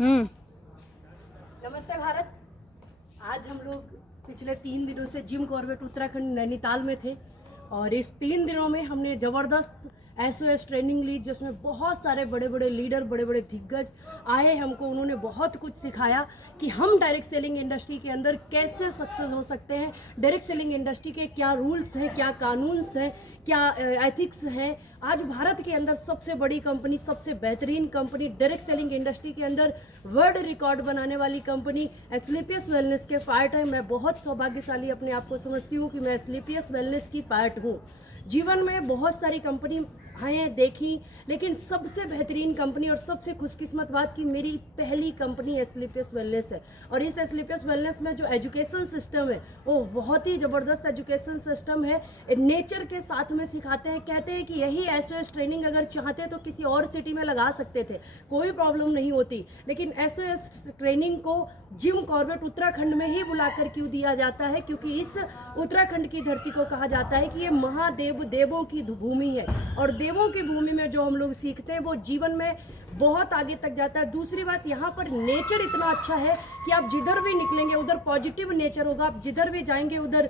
नमस्ते भारत। आज हम लोग पिछले 3 दिनों से जिम कॉर्बेट उत्तराखंड नैनीताल में थे और इस 3 दिनों में हमने ज़बरदस्त SOS ट्रेनिंग ली, जिसमें बहुत सारे बड़े बड़े लीडर, बड़े बड़े दिग्गज आए हमको। उन्होंने बहुत कुछ सिखाया कि हम डायरेक्ट सेलिंग इंडस्ट्री के अंदर कैसे सक्सेस हो सकते हैं, डायरेक्ट सेलिंग इंडस्ट्री के क्या रूल्स हैं, क्या कानून्स हैं, क्या एथिक्स हैं। आज भारत के अंदर सबसे बड़ी कंपनी, सबसे बेहतरीन कंपनी, डायरेक्ट सेलिंग इंडस्ट्री के अंदर वर्ल्ड रिकॉर्ड बनाने वाली कंपनी एस्क्लेपियस वेलनेस के पार्ट है। मैं बहुत सौभाग्यशाली अपने आप को समझती हूँ कि मैं एस्क्लेपियस वेलनेस की पार्ट हूँ। जीवन में बहुत सारी कंपनी हैं देखी, लेकिन सबसे बेहतरीन कंपनी और सबसे खुशकिस्मत बात कि मेरी पहली कंपनी एस्क्लेपियस वेलनेस है। और इस एस्क्लेपियस वेलनेस में जो एजुकेशन सिस्टम है वो बहुत ही ज़बरदस्त एजुकेशन सिस्टम है। नेचर के साथ में सिखाते हैं। कहते हैं कि यही SOS ट्रेनिंग अगर चाहते तो किसी और सिटी में लगा सकते थे, कोई प्रॉब्लम नहीं होती, लेकिन SOS ट्रेनिंग को जिम कॉर्बेट उत्तराखंड में ही बुलाकर क्यों दिया जाता है? क्योंकि इस उत्तराखंड की धरती को कहा जाता है कि ये महादेव देवों की भूमि है और देवों की भूमि में जो हम लोग सीखते हैं वो जीवन में बहुत आगे तक जाता है। दूसरी बात, यहाँ पर नेचर इतना अच्छा है कि आप जिधर भी निकलेंगे उधर पॉजिटिव नेचर होगा। आप जिधर भी जाएंगे उधर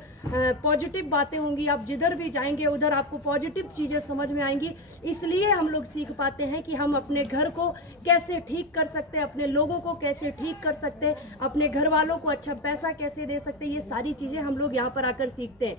पॉजिटिव बातें होंगी। आप जिधर भी जाएंगे उधर आपको पॉजिटिव चीज़ें समझ में आएंगी। इसलिए हम लोग सीख पाते हैं कि हम अपने घर को कैसे ठीक कर सकते हैं, अपने लोगों को कैसे ठीक कर सकते हैं, अपने घर वालों को अच्छा पैसा कैसे दे सकते हैं। ये सारी चीज़ें हम लोग यहाँ पर आकर सीखते हैं।